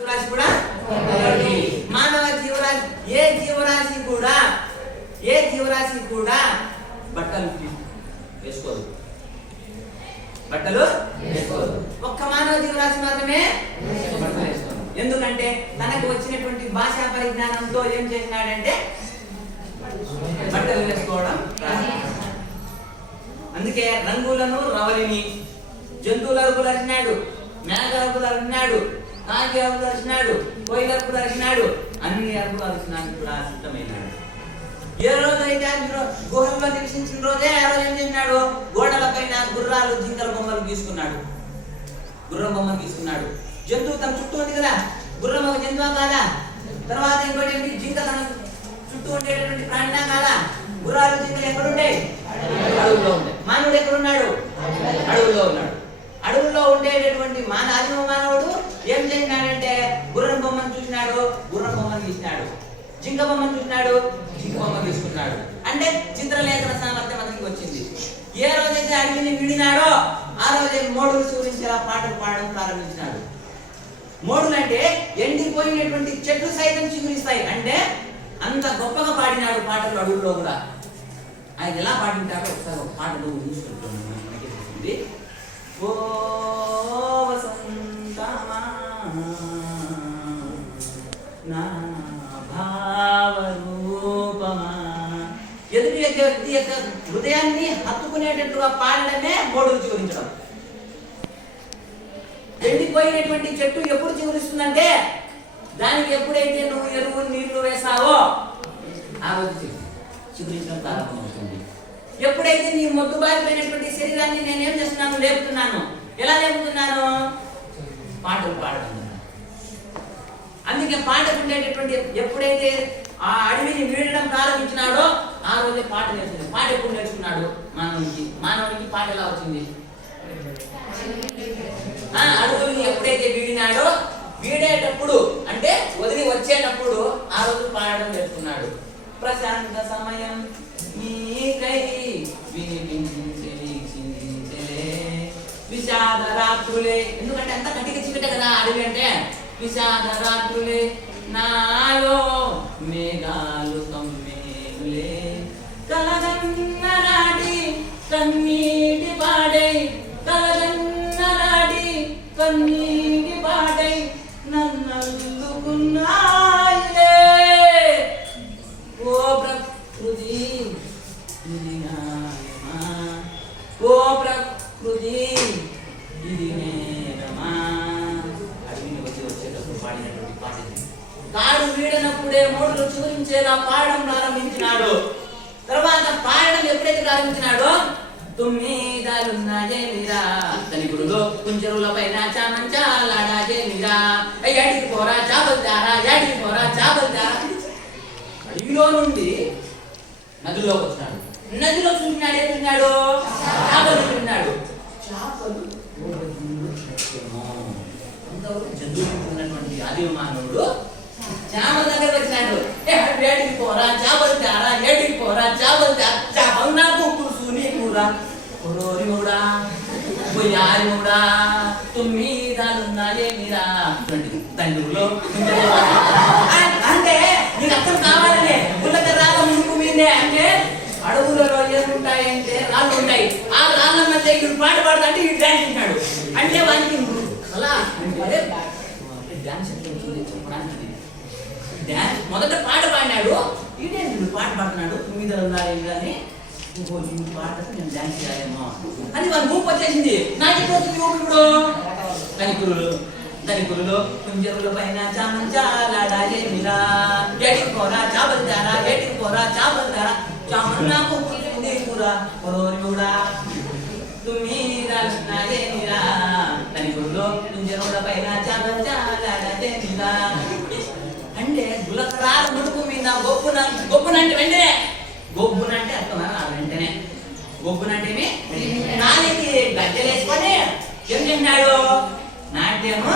జీవరాశి కూడా మానవ జీవరాశి ఏ జీవరాశి కూడా బట్టలు వేసుకోదు. ఒక్క మానవ జీవరాశి మాత్రమే బట్టలు వేసుకోదు. ఎందుకంటే తనకు వచ్చినటువంటి భాషా పరిజ్ఞానంతో ఏం చేసినాడంటే బట్టలు వేసుకోవడం. అందుకే రంగులను రవలిని జంతువుల అరుపులు అరిచినాడు, మేఘ అరుపులు అరిచినాడు, కాకి అరుపులు అరిచినాడు, కోయిల అరుపులు అరిచినాడు, అన్ని అరుపులు అరిచినాడు కూడా సిద్ధమైనాడు. ఏ రోజైతే గుహల్లో నివసించిన రోజే ఆ రోజు ఏం చేసినాడు, గోడల పైన గుర్రాలు జింకల బొమ్మలు గీసుకున్నాడు. గుర్రం బొమ్మలు గీసుకున్నాడు. జంతువు తన చుట్టూ ఉంది కదా, గుర్రం ఒక జంతువా కాదా? తర్వాత ఇంకోటి ఏంటి, జింక తన చుట్టూ ఉండేటటువంటి ప్రాణినా కాదా? గుర్రాలు జింకలు ఎక్కడుంటాయి? అడవుల్లో ఉంటాయి. మానవుడు ఎక్కడున్నాడు? అడవుల్లో ఉన్నాడు. అడవుల్లో ఉండేటటువంటి ఆదిమ మానవుడు ఏం చేసినాడంటే గుర్రం బొమ్మను చూసినాడు, గుర్రం బొమ్మను గీసినాడు. జింక బొమ్మను చూసినాడు, జింక బొమ్మ గీసుకున్నాడు. అంటే చిత్రలేఖన సామర్థ్యం అతనికి వచ్చింది. ఏ రోజైతే అడవిని విడినాడో ఆ రోజే మోడులు గురించి ఆ పాటలు పాడడం ప్రారంభించినాడు. మోడులు అంటే ఎండిపోయినటువంటి చెట్లు సైతం చిగురిస్తాయి. అంటే అంత గొప్పగా పాడినాడు పాటలు అడవుల్లో కూడా. ఆయన ఎలా పాడింటాడో ఒకసారి ఒక పాటలు ఊహించుకుంటున్నాను. ఓ వసంతమా నా భావరూపమా, ఎదుటి వ్యక్తి యొక్క హృదయాన్ని హత్తుకునేటట్టుగా పాడడమే మోడులు చిగురించడం. ఎండిపోయినటువంటి చెట్టు ఎప్పుడు చిగురిస్తుందంటే దానికి ఎప్పుడైతే నువ్వు ఎరువు నీళ్లు వేసావో ఆ రోజు చిగురించడం ప్రారంభమవుతుంది. ఎప్పుడైతే నీ మొద్దుబారిపోయినటువంటి శరీరాన్ని నేనేం చేస్తున్నాను, లేపుతున్నాను. ఎలా లేపుతున్నాను? పాటలు పాడడం. అందుకే పాటలు ఉండేటటువంటి ఎప్పుడైతే ఆ అడవిని వీడడం ప్రారంభించినాడో ఆ రోజే పాట నేర్చుకున్నాడు. పాట ఎప్పుడు నేర్చుకున్నాడు? మానవునికి పాట ఎలా వచ్చింది? అడవుల్ని ఎప్పుడైతే వీడినాడో వీడేటప్పుడు అంటే వదిలి వచ్చేటప్పుడు ఆ రోజు పాడడం నేర్చుకున్నాడు. ప్రశాంత సమయం నీకై వినిపించలే విషాద రాత్రులే. ఎందుకంటే అంత కట్టిక చీకట కదా అడవి అంటే. విషాద రాత్రులే నాలో మేఘాలు కమ్మేలే, కలగన్నరాడి కన్నీటి పాడై, కలగన్నరాడి కన్నీటి పాడై నన్నల్లుకున్నాయిలే. ఓ ప్రకృతి ఇది న్యాయమా, ఓ ప్రకృతి ఇది నేరమా. అడవిని వచ్చేటప్పుడు పాడినటువంటి పాట. కాడు వీడనప్పుడే మోడులు చిగురించేలా పాడడం ప్రారంభించినాడు. తర్వాత పాడడం ఎప్పుడైతే ప్రారంభించినాడో తుమ్మిదాలున్నాయేమిరా తనిగుడులో కుంజరుల పైన చామంచాలాడాయేమిరా, యాడికి పోరా చాబల్దారా, యాడికి పోరా చాబల్దారా. అడవిలో నుండి నదిలోకి వచ్చినాడు. నదిలో చూసినాడు, ఏమిన్నాడు? చేపలు తిన్నాడు. చేపలు జంతువులు ఉన్నటువంటి ఆదిమ మానవుడు చేపల దగ్గర వచ్చినాడు. ఏడికి పోరా చేపలు తేరా, ఏడికి పోరా చేపలు తేరా, చేపలు నాకు పులుసు నీ కూర, కూడా పొయ్యారి కూడా తుమ్మిదాలున్నాయేమిరా తండ్రిలో. అంటే నీకు అర్థం కావాలనే పుల్లకి రాగా ముందుకు మీదే. అంటే అడవులలో ఏముంటాయంటే రాళ్ళు ఉంటాయి. ఆ రాళ్ళ మధ్య ఇటు పాట పాడుతుంటే ఇటు డాన్స్ ఉంటాడు. అంటే వానికి అలా డాన్స్ ఎట్లా ఉంటుంది చెప్పడానికి. డాన్స్ మొదట పాట పాడినాడు, ఇదే పాట పాడుతున్నాడు. మీద ఉన్నారు కానీ పాటకు నేను డాన్స్ చేయాలేమో అని వాళ్ళ ఊపు వచ్చేసింది. నాకు ఇప్పుడు ఇప్పుడు ధనికులు కుంజరుల పైన చామంచాలాడాయేమిరా, ఏడికి పోరా చాపలు తేరా, ఏడికి పోరా చాపలు తేరా, చామలు నాకు కూర కూడా తుమ్మిదాలున్నాయేమిరా ధనికులు కుంజరుల పైన చామంచాలాడాయేమిరా. అంటే గులకరాల ముడుపు మీద గొప్పునంటే వెంటనే గొబ్బునంటే అర్థం వెంటనే గొబ్బునంటేనే నాలుగు గజ్జలేసుకొని ఏం చేసినాడు? నాట్యము